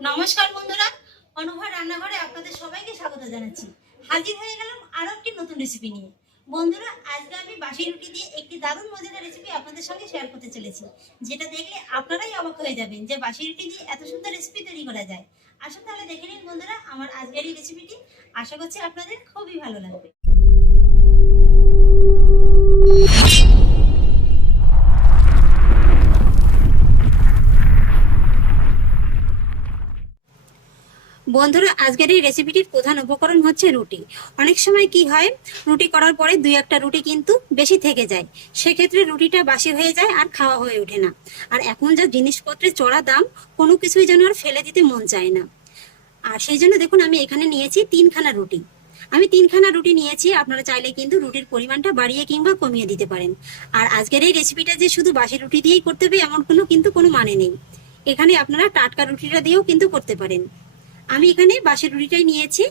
নমস্কার বন্ধুরা অনুভব রান্নাঘরে আপনাদের সবাইকে স্বাগত জানাচ্ছি। হাজির হয়ে গেলাম আরও একটি নতুন রেসিপি নিয়ে। বন্ধুরা, আজকে আমি বাসি রুটি দিয়ে একটি দারুণ মজাদার রেসিপি আপনাদের সঙ্গে শেয়ার করতে চলেছি, যেটা দেখলে আপনারাই অবাক হয়ে যাবেন যে বাসি রুটি দিয়ে এত সুন্দর রেসিপি তৈরি করা যায়। আসুন তাহলে দেখে নিন বন্ধুরা, আমার আজকের এই রেসিপিটি আশা করছি আপনাদের খুবই ভালো লাগবে। বন্ধুরা, আজকের এই রেসিপিটির প্রধান উপকরণ হচ্ছে রুটি। অনেক সময় কি হয়, রুটি করার পরে দুই একটা রুটি কিন্তু বেশি থেকে যায়। সেক্ষেত্রে রুটিটা বাসি হয়ে যায় আর খাওয়া হয়ে ওঠে না। আর এখন যা জিনিসপত্রের চড়া দাম, কোনো কিছুই যেন আর ফেলে দিতে মন চায় না। আর সেই জন্য দেখুন, আমি এখানে নিয়েছি তিনখানা রুটি। আমি তিনখানা রুটি নিয়েছি, আপনারা চাইলে কিন্তু রুটির পরিমাণটা বাড়িয়ে কিংবা কমিয়ে দিতে পারেন। আর আজকের এই রেসিপিটা যে শুধু বাসি রুটি দিয়েই করতে হবে, এমন কোনো কিন্তু কোনো মানে নেই। এখানে আপনারা টাটকা রুটিটা দিয়েও কিন্তু করতে পারেন। আমি এখানে বাসি রুটিটাই নিয়েছি।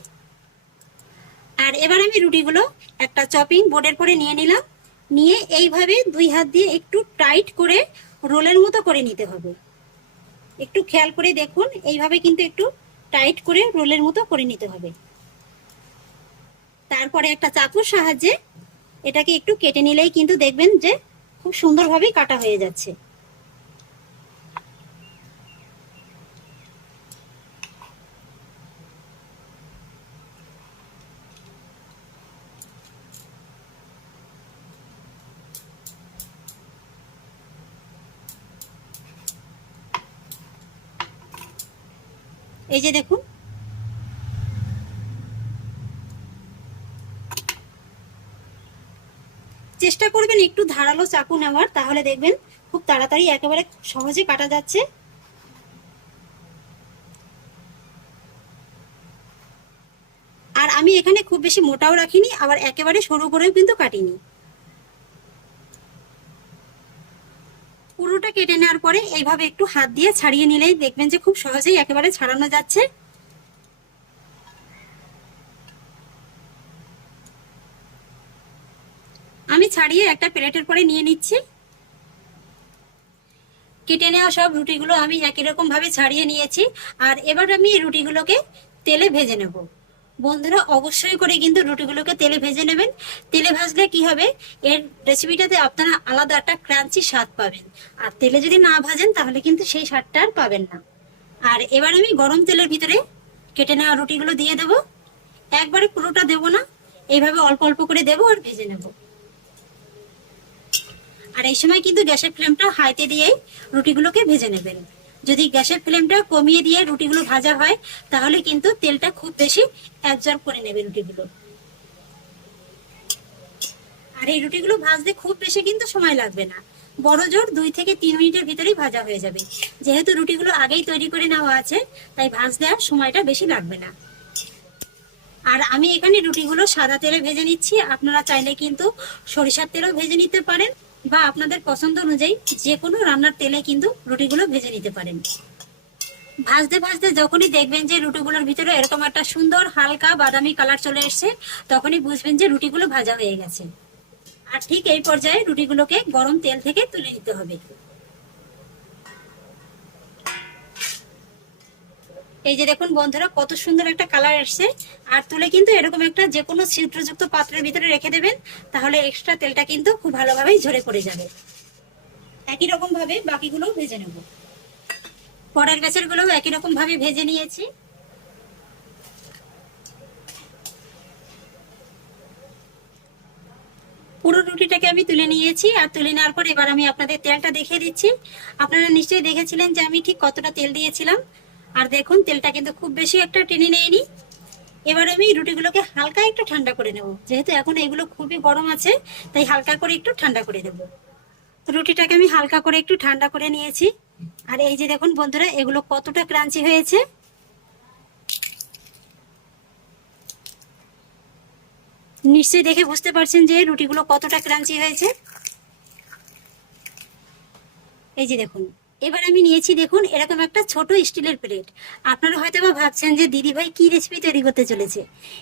আর এবার আমি রুটিগুলো একটা চপিং বোর্ডের পরে নিয়ে নিলাম। নিয়ে এইভাবে দুই হাত দিয়ে একটু টাইট করে রোলের মতো করে নিতে হবে। একটু খেয়াল করে দেখুন, এইভাবে কিন্তু একটু টাইট করে রোলের মতো করে নিতে হবে। তারপরে একটা চাকুর সাহায্যে এটাকে একটু কেটে নিলেই কিন্তু দেখবেন যে খুব সুন্দরভাবেই কাটা হয়ে যাচ্ছে। এই যে দেখুন। চেষ্টা করবেন একটু ধারালো চাকু নেওয়ার, তাহলে দেখবেন খুব তাড়াতাড়ি একেবারে সহজে কাটা যাচ্ছে। আর আমি এখানে খুব বেশি মোটাও রাখিনি, আবার একেবারে সরু করেও কিন্তু কাটিনি। পুরোটা কেটে নেওয়ার পরে এইভাবে একটু হাত দিয়ে ছাড়িয়ে নিলেই দেখবেন যে খুব সহজেই একেবারে ছাড়ানো যাচ্ছে। আমি ছাড়িয়ে একটা প্লেটের পরে নিয়ে নিচ্ছি। কেটে নেওয়া সব রুটিগুলো আমি একই রকম ভাবে ছাড়িয়ে নিয়েছি। আর এবার আমি এই রুটিগুলোকে তেলে ভেজে নেব। বন্ধুরা অবশ্যই করে কিন্তু রুটিগুলোকে তেলে ভেজে নেবেন। তেলে ভাজলে কি হবে? এর রেসিপিটাতে আপনারা আলাদা একটা ক্রাঞ্চি স্বাদ পাবেন। আর তেলে যদি না ভাজেন, তাহলে কিন্তু সেই স্বাদটা আর পাবেন না। আর এবার আমি গরম তেলের ভিতরে কেটে নেওয়া রুটিগুলো দিয়ে দেব। একবারে পুরোটা দেব না, এইভাবে অল্প অল্প করে দেবো আর ভেজে নেব। আর এই সময় কিন্তু গ্যাসের ফ্লেমটা হাইতে দিয়েই রুটিগুলোকে ভেজে নেবেন। যদি গ্যাসের ফ্লেমটা কমিয়ে দিয়ে রুটিগুলো ভাজা হয়, তাহলে কিন্তু তেলটা খুব বেশি অ্যাবজর্ব করে নেবে রুটিগুলো। আর এই রুটিগুলো ভাজতে খুব বেশি কিন্তু সময় লাগবে না। বড় জোর দুই থেকে তিন মিনিটের ভিতরেই ভাজা হয়ে যাবে। যেহেতু রুটিগুলো আগেই তৈরি করে নেওয়া আছে, তাই ভাজতে আর সময়টা বেশি লাগবে না। আর আমি এখানে রুটিগুলো সাদা তেলে ভেজে নিচ্ছি। আপনারা চাইলে কিন্তু সরিষার তেলও ভেজে নিতে পারেন। বা আপনাদের পছন্দ অনুযায়ী যে কোনো রান্নার তেলে কিন্তু রুটিগুলো ভেজে নিতে পারেন। ভাজতে ভাজতে যখনই দেখবেন যে রুটিগুলোর ভিতরে এরকম একটা সুন্দর হালকা বাদামি কালার চলে এসছে, তখনই বুঝবেন যে রুটিগুলো ভাজা হয়ে গেছে। আর ঠিক এই পর্যায়ে রুটিগুলোকে গরম তেল থেকে তুলে নিতে হবে। এই যে দেখুন বন্ধুরা, কত সুন্দর একটা কালার এসছে আর তুলে কিন্তু এরকম একটা যে কোনো ছিদ্রযুক্ত পাত্রের ভিতরে রেখে দেবেন, তাহলে এক্সট্রা তেলটা কিন্তু খুব ভালোভাবেই ঝরে পড়ে যাবে। একই রকম ভাবে বাকিগুলোও ভেজে নেব। পরের গুলোও একই রকম ভাবে ভেজে নিয়েছি। পুরো রুটিটাকে আমি তুলে নিয়েছি, আর তুলে নেওয়ার পর এবার আমি আপনাদের তেলটা দেখিয়ে দিচ্ছি। আপনারা নিশ্চয়ই দেখেছিলেন যে আমি ঠিক কতটা তেল দিয়েছিলাম। আর দেখুন, তেলটা কিন্তু খুব বেশি একটা টেনে নেয়নি। এবার আমি রুটিগুলোকে হালকা একটু ঠান্ডা করে নেব। যেহেতু এখন এগুলো খুবই গরম আছে, তাই হালকা করে একটু ঠান্ডা করে দেব রুটিটাকে আমি হালকা করে একটু ঠান্ডা করে নিয়েছি। আর এই যে দেখুন বন্ধুরা, এগুলো কতটা ক্রাঞ্চি হয়েছে। নিশ্চয়ই দেখে বুঝতে পারছেন যে রুটিগুলো কতটা ক্রাঞ্চি হয়েছে। এই যে দেখুন এবার আমি নিয়েছি, দেখুন, এরকম একটা ছোট স্টিলের প্লেট। আপনারা হয়তো বা ভাবছেন যে, দিদি ভাই, কি রেসিপি তৈরি করতে চলেছে?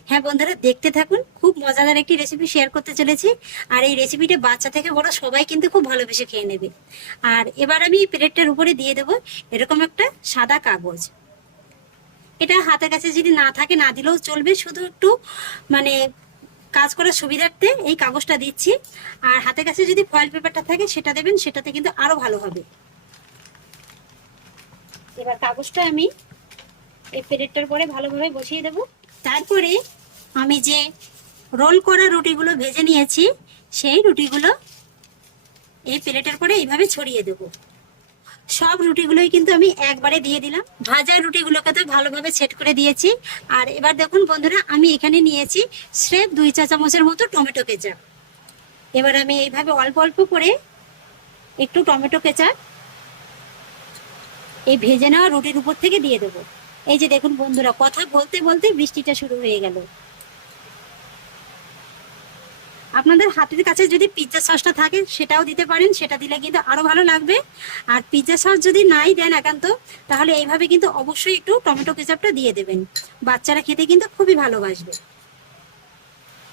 হ্যাঁ বন্ধুরা, দেখতে থাকুন, খুব মজাদার একটি রেসিপি শেয়ার করতে চলেছি। আর এই রেসিপিটা বাচ্চা থেকে বড় সবাই কিন্তু খুব ভালোবেসে খেয়ে নেবে। আর এবার আমি প্লেটটার উপরে দিয়ে দেবো এরকম একটা সাদা কাগজ। এটা হাতের কাছে যদি না থাকে, না দিলেও চলবে। শুধু একটু মানে কাজ করার সুবিধার্থে এই কাগজটা দিচ্ছি। আর হাতের কাছে যদি ফয়েল পেপারটা থাকে, সেটা দেবেন, সেটাতে কিন্তু আরও ভালো হবে। এবার কাগজটা আমি এই প্লেটটার পরে ভালোভাবে বসিয়ে দেব। তারপরে আমি যে রোল করা রুটিগুলো ভেজে নিয়েছি, সেই রুটিগুলো এই প্লেটের পরে এইভাবে ছড়িয়ে দেব। সব রুটিগুলোই কিন্তু আমি একবারে দিয়ে দিলাম। ভাজা রুটিগুলোকে তো ভালোভাবে সেট করে দিয়েছি। আর এবার দেখুন বন্ধুরা, আমি এখানে নিয়েছি স্রেফ দুই চা চামচের মতো টমেটো কেচাপ। এবার আমি এইভাবে অল্প অল্প করে একটু টমেটো কেচাপ এই ভেজে নেওয়া রুটির উপর থেকে দিয়ে দেবো। এই যে দেখুন বন্ধুরা, কথা বলতে বলতে বৃষ্টিটা শুরু হয়ে গেল। আপনাদের হাতের কাছে যদি পিৎজা সসটা থাকে, সেটাও দিতে পারেন, সেটা দিলে কিন্তু আরও ভালো লাগবে। আর পিৎজা সস যদি নাই দেন একান্ত, তাহলে এইভাবে কিন্তু অবশ্যই একটু টমেটো কেচাপটা দিয়ে দেবেন। বাচ্চারা খেতে কিন্তু খুবই ভালোবাসবে।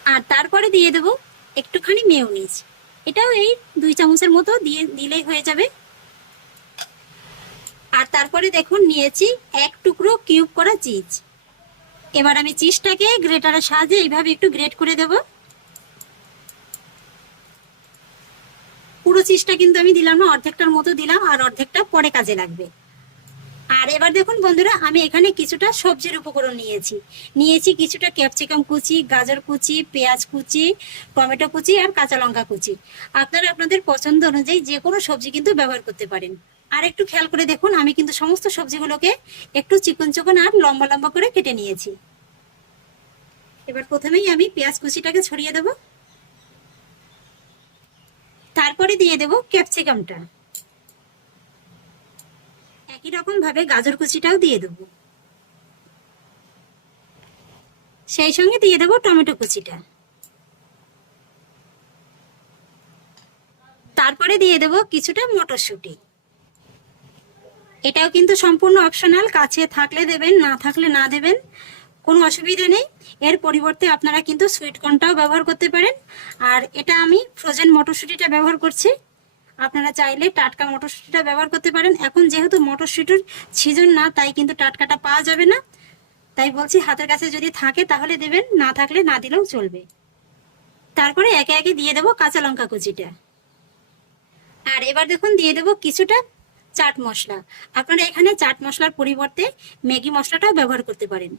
আর তারপরে দিয়ে দেব একটুখানি মেয়োনিজ এটাও এই দুই চামচের মতো দিয়ে দিলেই হয়ে যাবে। তারপরে দেখুন, নিয়েছি এক টুকরো কিউব করা চিজ এবার আমি চিজটাকে গ্রেটারের সাহায্যে এইভাবে একটু গ্রেট করে দেব। পুরো চিজটা কিন্তু আমি দিলাম না, অর্ধেকটার মতো দিলাম আর অর্ধেকটা পরে কাজে লাগবে। আর এবার দেখুন বন্ধুরা, আমি এখানে কিছুটা সবজির উপকরণ নিয়েছি। নিয়েছি কিছুটা ক্যাপসিকাম কুচি, গাজর কুচি, পেঁয়াজ কুচি, টমেটো কুচি আর কাঁচা লঙ্কা কুচি। আপনারা আপনাদের পছন্দ অনুযায়ী যে কোনো সবজি কিন্তু ব্যবহার করতে পারেন। আর একটু খেয়াল করে দেখুন, আমি কিন্তু সমস্ত সবজিগুলোকে একটু চিকন চিকন আর লম্বা লম্বা করে কেটে নিয়েছি। এবার প্রথমেই আমি পেঁয়াজ কুচিটাকে ছড়িয়ে দেব। তারপরে দিয়ে দেব ক্যাপসিকামটা। একই রকম ভাবে গাজর কুচিটাও দিয়ে দেব। সেই সঙ্গে দিয়ে দেব টমেটো কুচিটা। তারপরে দিয়ে দেব কিছুটা মটরশুঁটি। এটাও কিন্তু সম্পূর্ণ অপশনাল কাছে থাকলে দেবেন, না থাকলে না দেবেন, কোনো অসুবিধা নেই। এর পরিবর্তে আপনারা কিন্তু সুইট কর্নটাও ব্যবহার করতে পারেন। আর এটা আমি ফ্রোজেন মটরশুঁটিটা ব্যবহার করছি। আপনারা চাইলে টাটকা মটরশুঁটিটা ব্যবহার করতে পারেন। এখন যেহেতু মটরশুঁটির সিজন না, তাই কিন্তু টাটকাটা পাওয়া যাবে না। তাই বলছি, হাতের কাছে যদি থাকে তাহলে দেবেন, না থাকলে না দিলেও চলবে। তারপরে একে একে দিয়ে দেবো কাঁচা লঙ্কা কুচিটা। আর এবার দেখুন, দিয়ে দেবো কিছুটা চাট মশলা। আপনারা এখানে চাট মশলার পরিবর্তে ম্যাগি মশলাটাও ব্যবহার করতে পারেন।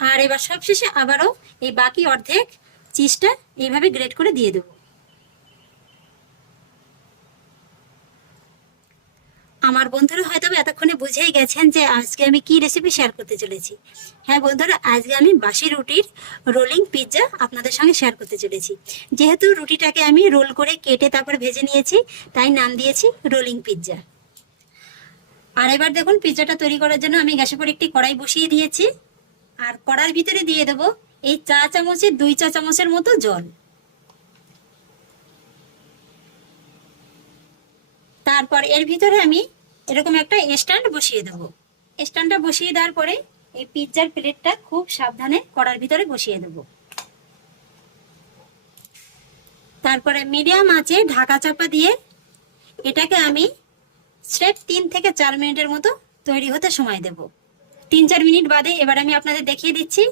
আর এবার সবশেষে আবারও এই বাকি অর্ধেক চিজটা এইভাবে গ্রেট করে দিয়ে দেবো। আমার বন্ধুরা হয়তো এতক্ষণে বুঝেই গেছেন যে আজকে আমি কি রেসিপি শেয়ার করতে চলেছি। হ্যাঁ বন্ধুরা, আজকে আমি বাসি রুটির রোলিং পিৎজা আপনাদের সঙ্গে শেয়ার করতে চলেছি। যেহেতু রুটিটাকে আমি রোল করে কেটে তারপর ভেজে নিয়েছি, তাই নাম দিয়েছি রোলিং পিৎজা আর এবার দেখুন পিৎজাটা তৈরি করার জন্য আমি গ্যাসের পর একটি কড়াই বসিয়ে দিয়েছি। আর কড়ার ভিতরে দিয়ে দেব এই চা চামচের, দুই চা চামচের মতো জল। তারপর এর ভিতরে আমি এরকম একটা স্ট্যান্ড বসিয়ে দেব। স্ট্যান্ডটা বসিয়ে দেওয়ার পরে এই পিৎজার প্লেটটা খুব সাবধানে কড়ার ভিতরে বসিয়ে দেব। তারপরে মিডিয়াম আঁচে ঢাকা চাপা দিয়ে এটাকে আমি স্রেফ তিন থেকে চার মিনিটের মতো তৈরি হতে সময় দেব। তিন চার মিনিট বাদে এবার আমি আপনাদের দেখিয়ে দিচ্ছি।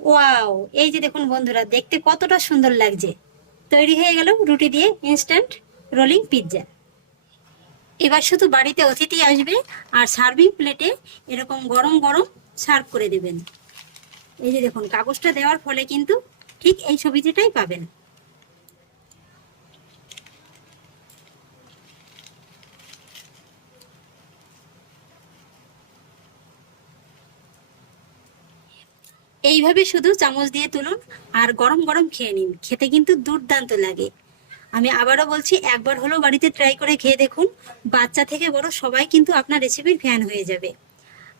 ওয়াও, এই যে দেখুন বন্ধুরা, দেখতে কতটা সুন্দর লাগছে। তৈরি হয়ে গেল রুটি দিয়ে ইনস্ট্যান্ট রোলিং পিৎজা এবার শুধু বাড়িতে অতিথি আসবে আর সার্ভিং প্লেটে এরকম গরম গরম সার্ভ করে দেবেন। এই যে দেখুন, কাগজটা দেওয়ার ফলে কিন্তু ঠিক এই ছবিটাই পাবেন। এইভাবে শুধু চামচ দিয়ে তুলুন আর গরম গরম খেয়ে নিন। খেতে কিন্তু দুর্দান্ত লাগে। আমি আবারও বলছি, একবার হলেও বাড়িতে ট্রাই করে খেয়ে দেখুন। বাচ্চা থেকে বড় সবাই কিন্তু আপনার রেসিপির ফ্যান হয়ে যাবে।